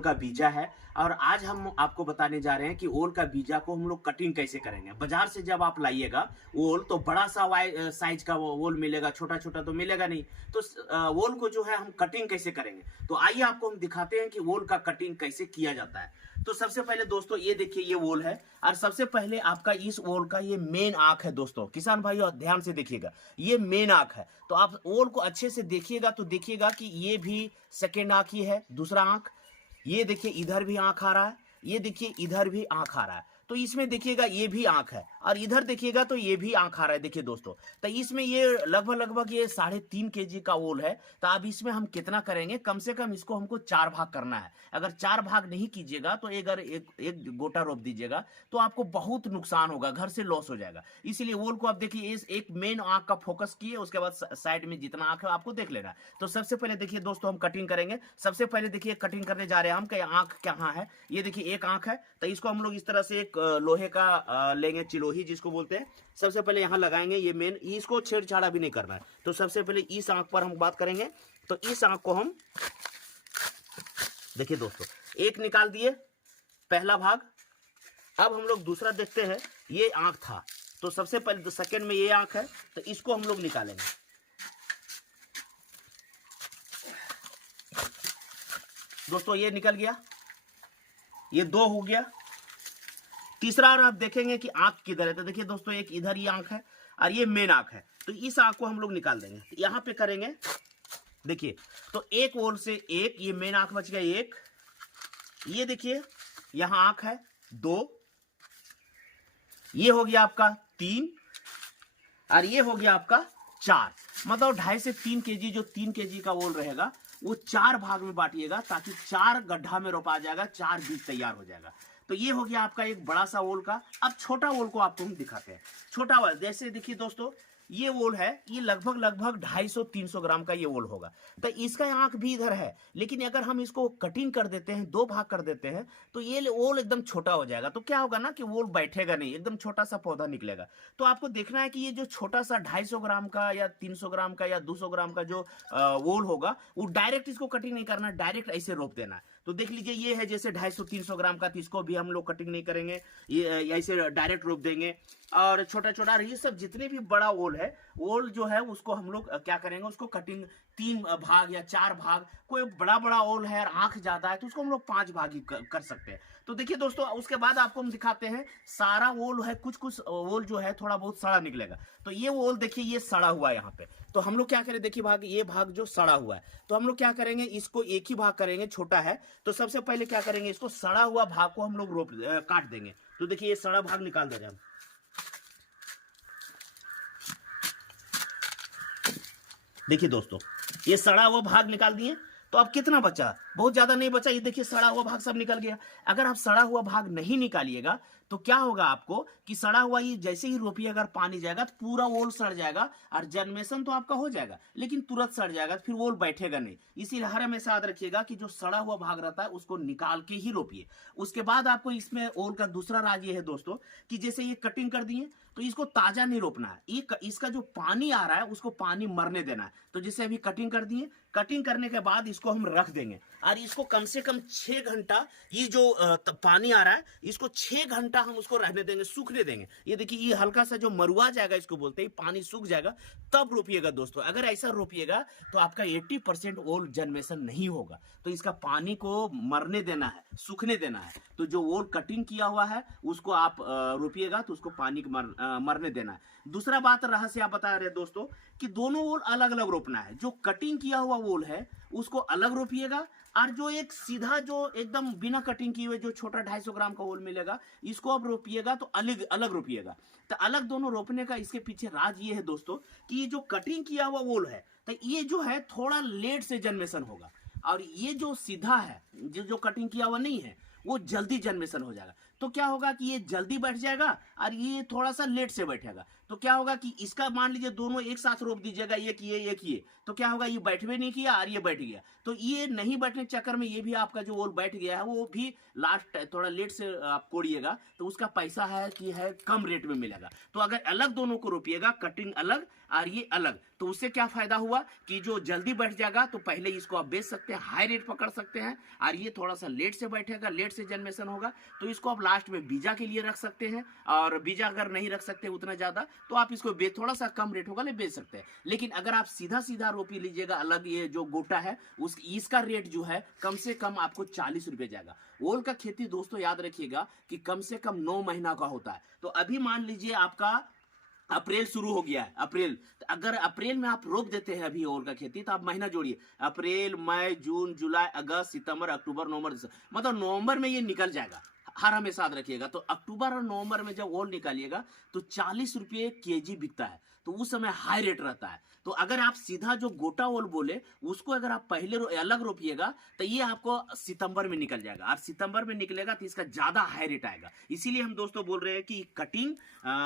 ओल का बीजा है और आज हम आपको बताने जा रहे हैं कि ओल का बीजा को हम लोग कटिंग कैसे करेंगे। बाजार से जब आप लाइएगा ओल तो बड़ा सा साइज का वो ओल मिलेगा, छोटा छोटा तो मिलेगा नहीं। तो ओल को जो है हम कटिंग कैसे करेंगे, तो आइए आपको हम दिखाते हैं कि ओल का कटिंग कैसे किया जाता है। तो सबसे पहले दोस्तों ये देखिए ये ओल है और सबसे पहले आपका इस ओल का ये मेन आंख है। दोस्तों किसान भाइयों ध्यान से देखिएगा, ये मेन आंख है। तो आप ओल को अच्छे से देखिएगा तो देखिएगा कि ये भी सेकेंड आंख ही है, दूसरा आंख। ये देखिए इधर भी आंख आ रहा है, ये देखिए इधर भी आंख आ रहा है। तो इसमें देखिएगा ये भी आंख है और इधर देखिएगा तो ये भी आंख आ रहा है। देखिए दोस्तों, तो इसमें ये लगभग ये 3.5 kg का ओल है। तो अब इसमें हम कितना करेंगे, कम से कम इसको हमको 4 भाग करना है। अगर 4 भाग नहीं कीजिएगा तो अगर एक गोटा रोप दीजिएगा तो आपको बहुत नुकसान होगा, घर से लॉस हो जाएगा। इसीलिए ओल को आप देखिए इस एक मेन आंख का फोकस किए, उसके बाद साइड में जितना आंख है आपको देख लेना। तो सबसे पहले देखिए दोस्तों हम कटिंग करेंगे। सबसे पहले देखिए कटिंग करने जा रहे हैं हम कि आंख कहाँ है। ये देखिए एक आंख है, तो इसको हम लोग इस तरह से एक लोहे का लेंगे, चिलोही जिसको बोलते हैं। सबसे पहले यहां लगाएंगे ये मेन, इसको छेड़छाड़ा भी नहीं करना है। तो सबसे पहले इस आंख पर हम बात करेंगे। तो इस आंख को हम देखिए दोस्तों एक निकाल दिए, पहला भाग। अब हम लोग दूसरा देखते हैं, ये आंख था तो सबसे पहले तो सेकंड में ये आंख है, तो इसको हम लोग निकालेंगे। दोस्तों ये निकल गया, ये 2 हो गया। तीसरा और आप देखेंगे कि आंख किधर है। तो देखिए दोस्तों एक इधर ही आंख है और ये मेन आंख है, तो इस आंख को हम लोग निकाल देंगे। यहां पे करेंगे देखिए, तो एक ओर से एक, ये मेन आंख बच गया एक, ये देखिए यहां आंख है 2, ये हो गया आपका 3 और ये हो गया आपका 4। मतलब 2.5 से 3 kg जो 3 kg का ओल रहेगा वो 4 भाग में बांटिएगा, ताकि 4 गड्ढा में रोपा जाएगा, 4 बीज तैयार हो जाएगा। तो ये हो गया आपका एक बड़ा सा ओल का। अब छोटा ओल को आपको हम दिखाते हैं। छोटा ओल जैसे देखिए दोस्तों, ये ओल है, ये लगभग 250-300 ग्राम का ये ओल होगा। तो इसका आंख भी इधर है, लेकिन अगर हम इसको कटिंग कर देते हैं, 2 भाग कर देते हैं, तो ये ओल एकदम छोटा हो जाएगा। तो क्या होगा ना कि ओल बैठेगा नहीं, एकदम छोटा सा पौधा निकलेगा। तो आपको देखना है कि ये जो छोटा सा 250 ग्राम का या 300 ग्राम का या 200 ग्राम का जो ओल होगा, वो डायरेक्ट इसको कटिंग नहीं करना, डायरेक्ट ऐसे रोप देना है। तो देख लीजिए ये है जैसे 250-300 ग्राम का, तो इसको भी हम लोग कटिंग नहीं करेंगे, ये ऐसे डायरेक्ट रोप देंगे। और छोटा छोटा ये सब जितने भी बड़ा ओल है, ओल जो है उसको हम लोग क्या करेंगे, उसको कटिंग 3 भाग या 4 भाग। कोई बड़ा बड़ा ओल है और आंख ज्यादा है तो उसको हम लोग 5 भाग ही कर सकते हैं। तो देखिए दोस्तों उसके बाद आपको हम दिखाते हैं, सारा ओल है, कुछ कुछ ओल जो है थोड़ा बहुत सड़ा निकलेगा। तो ये ओल देखिए ये सड़ा हुआ है यहाँ पे। तो हम लोग क्या करें, देखिए भाग, ये भाग जो सड़ा हुआ है, तो हम लोग क्या करेंगे, इसको एक ही भाग करेंगे, छोटा है। तो सबसे पहले क्या करेंगे, इसको सड़ा हुआ भाग को हम लोग काट देंगे। तो देखिए ये सड़ा भाग निकाल दे रहे हैं हम। देखिए दोस्तों ये सड़ा हुआ भाग निकाल दिए। तो अब कितना बचा, बहुत ज्यादा नहीं बचा। ये देखिए सड़ा हुआ भाग सब निकल गया। अगर आप सड़ा हुआ भाग नहीं निकालिएगा तो क्या होगा आपको कि सड़ा हुआ ये जैसे ही रोपिए, अगर पानी जाएगा तो पूरा ओल सड़ जाएगा और जर्मेशन तो आपका हो जाएगा, लेकिन तुरंत सड़ जाएगा, फिर ओल बैठेगा नहीं। इसीलिए हर हमेशा याद रखिएगा कि जो सड़ा हुआ भाग रहता है उसको निकाल के ही रोपिए। उसके बाद आपको इसमें ओल का दूसरा राज ये है दोस्तों कि जैसे ये कटिंग कर दिए तो इसको ताजा नहीं रोपना है, इसका जो पानी आ रहा है उसको पानी मरने देना है। तो जैसे अभी कटिंग कर दिए, कटिंग करने के बाद इसको हम रख देंगे और इसको कम से कम 6 घंटा, ये जो पानी आ रहा है इसको 6 घंटा हम उसको रहने देंगे, सूखने देंगे। ये देखिए ये हल्का सा जो मरुआ जाएगा, इसको बोलते हैं, पानी सूख जाएगा तब रोपिएगा दोस्तों। अगर ऐसा रोपिएगा तो आपका 80% ओल जर्मेशन नहीं होगा। तो इसका पानी को मरने देना है, सूखने देना है। तो जो ओल कटिंग किया हुआ है उसको आप रोपिएगा तो उसको पानी मरने देना है। दूसरा बात रहस्य आप बता रहे दोस्तों कि दोनों ओल अलग अलग रोपना है। जो कटिंग किया हुआ ओल है उसको अलग रोपिएगा, और जो एक सीधा जो एकदम बिना कटिंग किए हुए जो छोटा 250 ग्राम का ओल मिलेगा, इसको आप रोपिएगा तो अलग अलग रोपिएगा। तो अलग दोनों रोपने का इसके पीछे राज ये है दोस्तों कि ये जो कटिंग किया हुआ ओल है तो ये जो है थोड़ा लेट से जन्मेशन होगा, और ये जो सीधा है जो कटिंग किया हुआ नहीं है वो जल्दी जन्मेशन हो जाएगा। तो क्या होगा कि ये जल्दी बैठ जाएगा और ये थोड़ा सा लेट से बैठेगा। तो क्या होगा कि इसका मान लीजिए दोनों एक साथ रोप दीजिएगा, एक ये, तो क्या होगा, ये बैठवे नहीं किया और ये बैठ गया। तो ये नहीं बैठने के चक्कर में ये भी आपका जो ओल बैठ गया है वो भी लास्ट थोड़ा लेट से आप कोड़िएगा तो उसका पैसा है कि है कम रेट में मिलेगा। तो अगर अलग दोनों को रोपिएगा, कटिंग अलग और ये अलग, तो उससे क्या फायदा हुआ कि जो जल्दी बैठ जाएगा तो पहले इसको आप बेच सकते हैं, हाई रेट पकड़ सकते हैं, और ये थोड़ा सा लेट से बैठेगा, लेट से जनरेशन होगा, तो इसको आप लास्ट में बीजा के लिए रख सकते हैं। और बीजा अगर नहीं रख सकते उतना ज्यादा तो आप इसको थोड़ा सा कम रेट होगा ले बेच सकते हैं। लेकिन अगर आप सीधा सीधा रोपी लीजिएगा अलग, ये जो गोटा है इसका रेट जो है कम से कम आपको 40 रुपए जाएगा। ओल का खेती दोस्तों याद रखिएगा कि कम से कम 9 महीना का होता है। तो अभी मान लीजिए आपका अप्रैल शुरू हो गया है, अप्रैल, तो अगर अप्रैल में आप रोप देते हैं अभी ओल का खेती, तो आप महीना जोड़िए, अप्रैल, मई, जून, जुलाई, अगस्त, सितंबर, अक्टूबर, नवंबर, मतलब नवंबर में ये निकल जाएगा। हर हमेशा याद रखिएगा। तो अक्टूबर और नवंबर में जब ओल निकालिएगा तो 40 रुपये केजी बिकता है, तो उस समय हाई रेट रहता है। तो अगर आप सीधा जो गोटा ओल बोले उसको अगर आप पहले अलग रोपिएगा तो ये आपको सितंबर में निकल जाएगा, और सितंबर में निकलेगा तो इसका ज्यादा हाई रेट आएगा। इसीलिए हम दोस्तों बोल रहे हैं कि कटिंग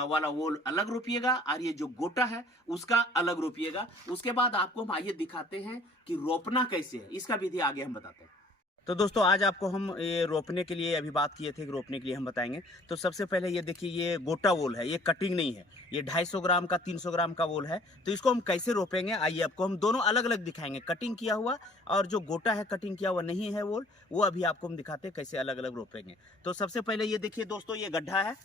वाला ओल अलग रोपिएगा और ये जो गोटा है उसका अलग रोपिएगा। उसके बाद आपको हम आइए दिखाते हैं कि रोपना कैसे है, इसका विधि आगे हम बताते हैं। तो दोस्तों आज आपको हम ये रोपने के लिए अभी बात किए थे कि रोपने के लिए हम बताएंगे। तो सबसे पहले ये देखिए, ये गोटा ओल है, ये कटिंग नहीं है, ये 250 ग्राम का 300 ग्राम का ओल है। तो इसको हम कैसे रोपेंगे आइए आपको हम दोनों अलग अलग दिखाएंगे, कटिंग किया हुआ और जो गोटा है कटिंग किया हुआ नहीं है ओल, वो अभी आपको हम दिखाते हैं कैसे अलग अलग रोपेंगे। तो सबसे पहले ये देखिए दोस्तों, ये गड्ढा है,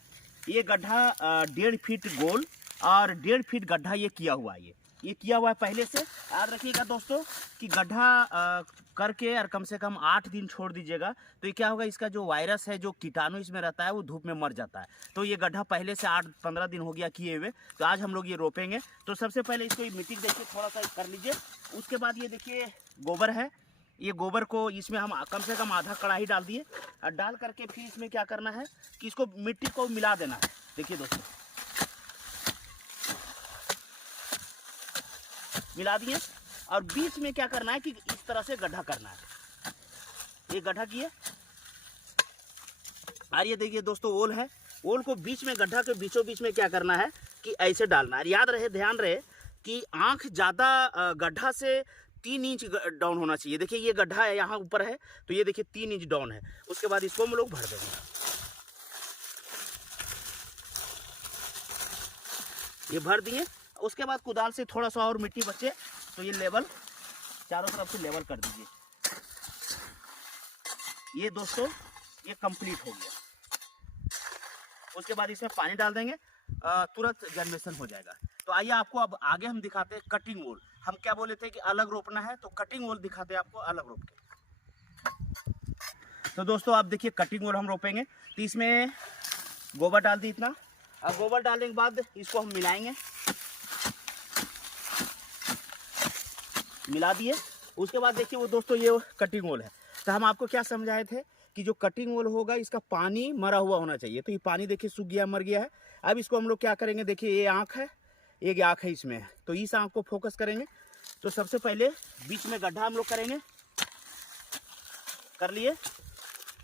ये गड्ढा 1.5 फीट गोल और 1.5 फीट गड्ढा ये किया हुआ है, ये किया हुआ है पहले से। याद रखिएगा दोस्तों कि गड्ढा करके और कम से कम 8 दिन छोड़ दीजिएगा, तो ये क्या होगा, इसका जो वायरस है, जो कीटाणु इसमें रहता है वो धूप में मर जाता है। तो ये गड्ढा पहले से 8-15 दिन हो गया किए हुए, तो आज हम लोग ये रोपेंगे। तो सबसे पहले इसको ये मिट्टी देखिए थोड़ा सा कर लीजिए। उसके बाद ये देखिए गोबर है, ये गोबर को इसमें हम कम से कम आधा कड़ाही डाल दिए, और डाल करके फिर इसमें क्या करना है कि इसको मिट्टी को मिला देना है। देखिए दोस्तों मिला दिए, और बीच में क्या करना है कि इस तरह से गड्ढा करना है, ये गड्ढा किए। और ये देखिए दोस्तों ओल है, ओल को बीच में गड्ढा के बीचों बीच में क्या करना है कि ऐसे डालना है। याद रहे, ध्यान रहे कि आंख ज्यादा गड्ढा से 3 इंच डाउन होना चाहिए। देखिए ये गड्ढा है यहाँ ऊपर है, तो ये देखिए 3 इंच डाउन है। उसके बाद इसको हम लोग भर देंगे, ये भर दिए। उसके बाद कुदाल से थोड़ा सा और मिट्टी बचे तो ये लेवल चारों तरफ से लेवल कर दीजिए। ये दोस्तों ये कंप्लीट हो गया। उसके बाद इसमें पानी डाल देंगे, तुरंत जनरेशन हो जाएगा। तो आइए आपको अब आगे हम दिखाते हैं कटिंग ओल। हम क्या बोले थे कि अलग रोपना है, तो कटिंग ओल दिखाते हैं आपको अलग रोप के। तो दोस्तों आप देखिए कटिंग ओल हम रोपेंगे, तो इसमें गोबर डाल दी इतना, और गोबर डालने के बाद इसको हम मिलाएंगे, मिला दिए। उसके बाद देखिए वो दोस्तों ये कटिंग ओल है। तो हम आपको क्या समझाए थे कि जो कटिंग ओल होगा इसका पानी मरा हुआ होना चाहिए। तो ये पानी देखिए सूख गया, मर गया है। अब इसको हम लोग क्या करेंगे, देखिए ये आँख है, एक आँख है इसमें, तो इस आँख को फोकस करेंगे। तो सबसे पहले बीच में गड्ढा हम लोग करेंगे, कर लिए,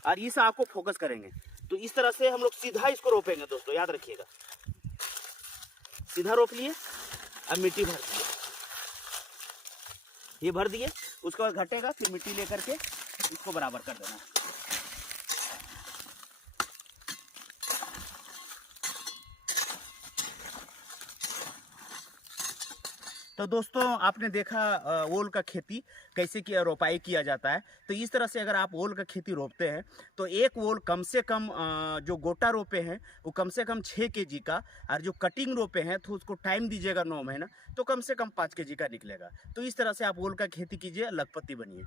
और इस आँख को फोकस करेंगे। तो इस तरह से हम लोग सीधा इसको रोपेंगे दोस्तों, याद रखिएगा। सीधा रोप लिए, अब मिट्टी भर दिए, ये भर दिए। उसके बाद घटेगा, फिर मिट्टी लेकर के इसको बराबर कर देना। तो दोस्तों आपने देखा ओल का खेती कैसे किया, रोपाई किया जाता है। तो इस तरह से अगर आप ओल का खेती रोपते हैं तो एक ओल कम से कम जो गोटा रोपे हैं वो कम से कम 6 केजी का, और जो कटिंग रोपे हैं तो उसको टाइम दीजिएगा 9 महीना, तो कम से कम 5 केजी का निकलेगा। तो इस तरह से आप ओल का खेती कीजिए, लखपति बनिए।